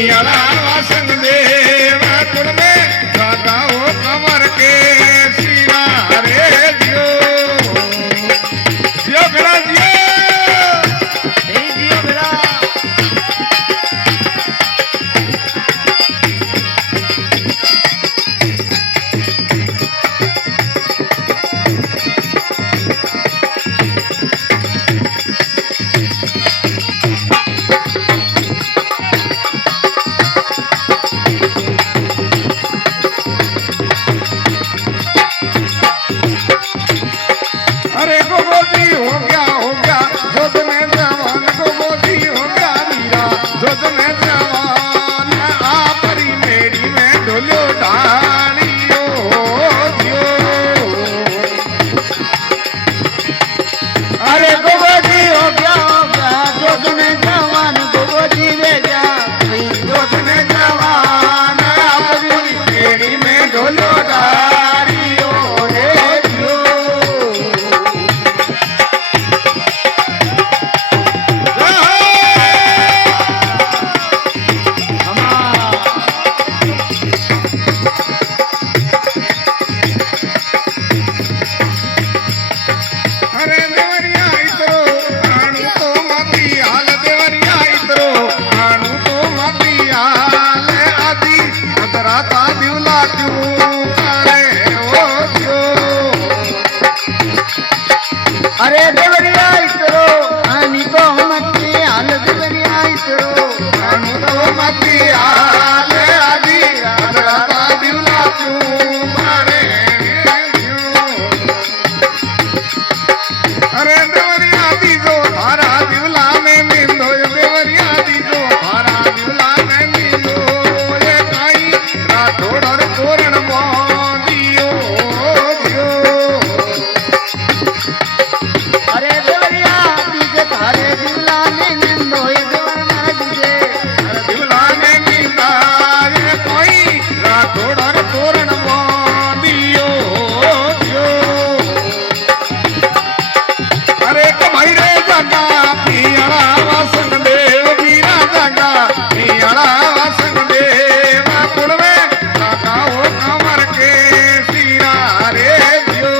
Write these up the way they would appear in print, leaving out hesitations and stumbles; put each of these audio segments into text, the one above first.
पियड़ा वासन देव कुल में लगाओ कमर के सिरा रे जियो जियो बेड़ा जियो बेड़ा अरे देवरिया इतरो आनी तो मती हाल देवरिया इतरो आनी तो मती हाल आदि राता दिवला तू मारे अरे देवरिया दीजो धारा दिवला में नींदो देवरिया दीजो धारा दिवला में नींदो ये काई राठौड़ और तोरण मोदियो दियो अरे देवरिया दीजे थारे दिवला में नींदो ये देवर मारे दीजे अरे दिवला में नींदा ये कोई राठौड़ और तोरण मोदियो दियो अरे कमाई रे जगा पियड़ा वासन देव वीरा जगा पियड़ा वासन देव कुल में लगाओ कमर के सिरा रे जियो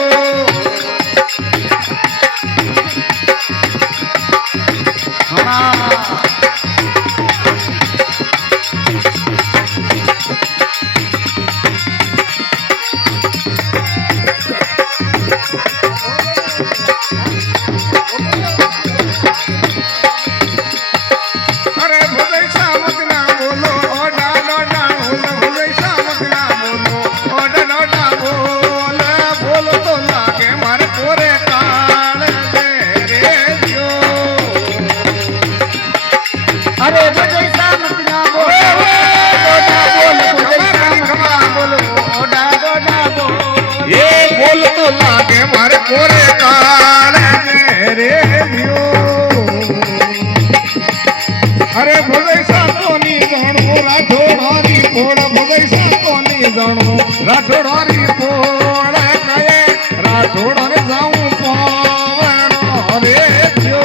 अरे भुजै सामत ना बोलो ओडा डोडा बोलो भुजै सामत ना बोलो ओडा डोडा बोलो तो लागे मारे कोरे काल दे रे जियो अरे बजै सामत ना बोलो डोडा बोलो बजै सामत ना बोलो ओडा डोडा बोलो ये बोल तो लागे मारे कोरे काल दे रे जियो अरे भगैसा कोनी जाणो राठौड़ी पोड़ भगैसा कोनी जाणो राठौड़ी पोड़ कहे राठौड़ रे जाऊं पावन रे जो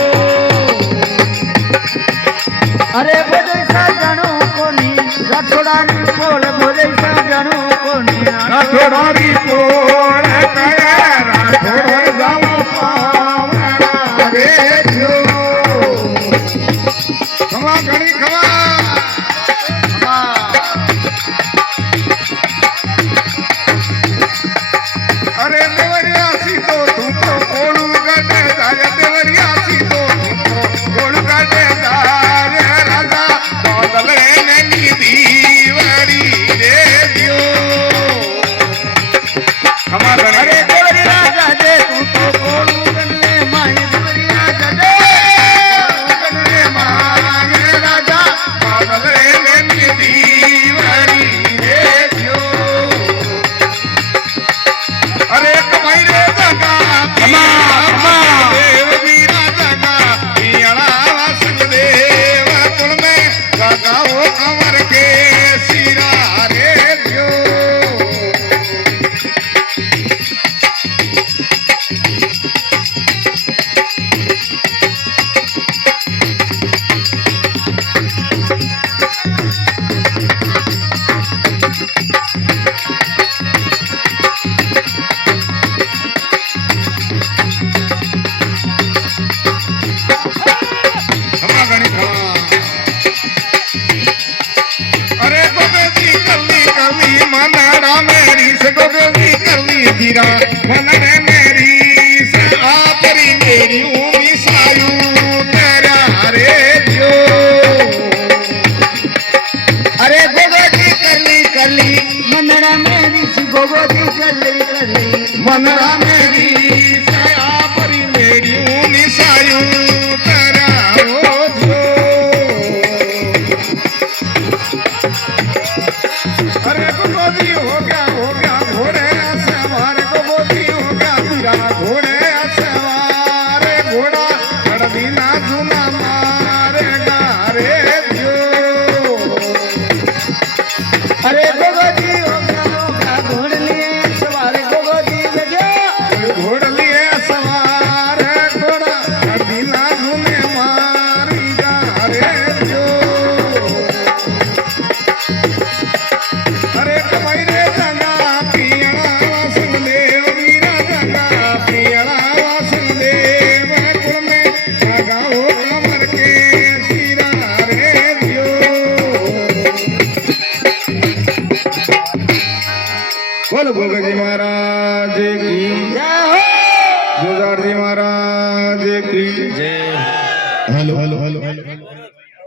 अरे बजै सा जानो कोनी राठौड़ा नी बोल बजै सा जानो कोनी राठौड़ी पोड़ कहे राठौड़ रे जाऊं पावन रे जो खमा घड़ी खमा अरे देवरिया सी तो तू तो कोड़ू गटे जाय देवरिया सी तो तू तो कोड़ू गटे जाय राजा बादल ने नी दीवारी रे दियो वीरा मनरे मेरी से आपरी मेरी मिसायू तेरा रे जो अरे गोगोजी करली मनरा मेरी सी गोगोजी करली मनरा मेरी से आपरी मेरी मिसायू तेरा ओ जो अरे गोगोजी हो गया घोड़े सवार गोगोजी हो गया वीरा घोड़े सवार घोड़ा खड़दीना जुना मारे गारे जो अरे गोगोजी होगा घोड़ लिए सवार गोगोजी गजो घोड़ लिए सवार घोड़ा खड़दीना जुने मारी गारे जो अरे कमाई रे जंगा पियड़ा वासन देव वीरा जंगा पियड़ा वासन देव कुल में लगाओ कमर के सिरा रे जो बोलो भोगजी महाराज की जय हो जोजार जी महाराज की जय हेलो हेलो हेलो